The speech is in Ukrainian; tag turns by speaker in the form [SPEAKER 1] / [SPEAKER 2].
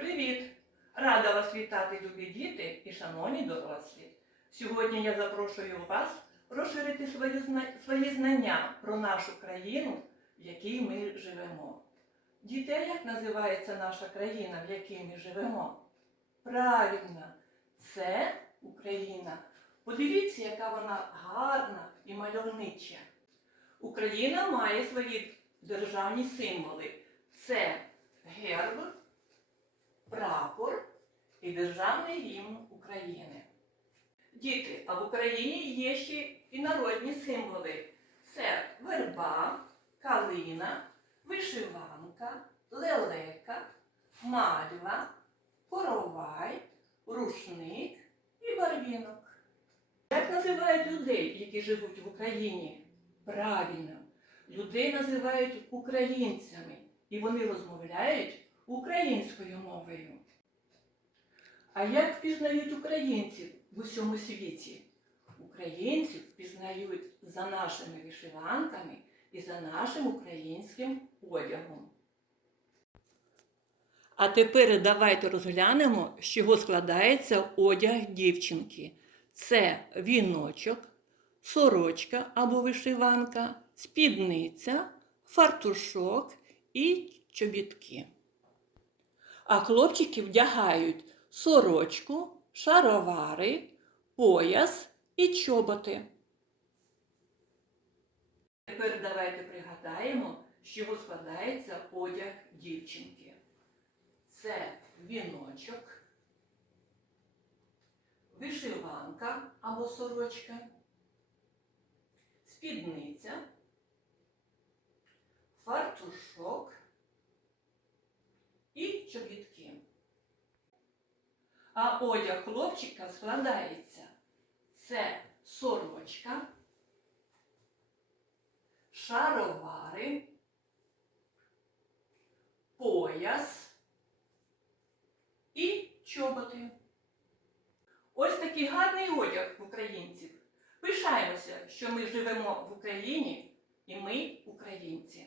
[SPEAKER 1] Привіт! Рада вас вітати, любі діти і шановні дорослі. Сьогодні я запрошую вас розширити свої, знання про нашу країну, в якій ми живемо. Діти, а як називається наша країна, в якій ми живемо? Правильно, це Україна. Подивіться, яка вона гарна і мальовнича. Україна має свої державні символи. Це герб, прапор і державний гімн України. Діти, а в Україні є ще і народні символи. Це верба, калина, вишиванка, лелека, мальва, коровай, рушник і барвінок. Як називають людей, які живуть в Україні? Правильно, людей називають українцями, і вони розмовляють українською мовою. А як впізнають українців в усьому світі? Українців впізнають за нашими вишиванками і за нашим українським одягом. А тепер давайте розглянемо, з чого складається одяг дівчинки. Це віночок, сорочка або вишиванка, спідниця, фартушок і чобітки. А хлопчики вдягають сорочку, шаровари, пояс і чоботи. Тепер давайте пригадаємо, з чого складається одяг дівчинки. Це віночок, вишиванка або сорочка, спідниця, фартушок і чобітки. А одяг хлопчика складається. Це сорочка, шаровари, пояс і чоботи. Ось такий гарний одяг в українців. Пишаємося, що ми живемо в Україні і ми українці.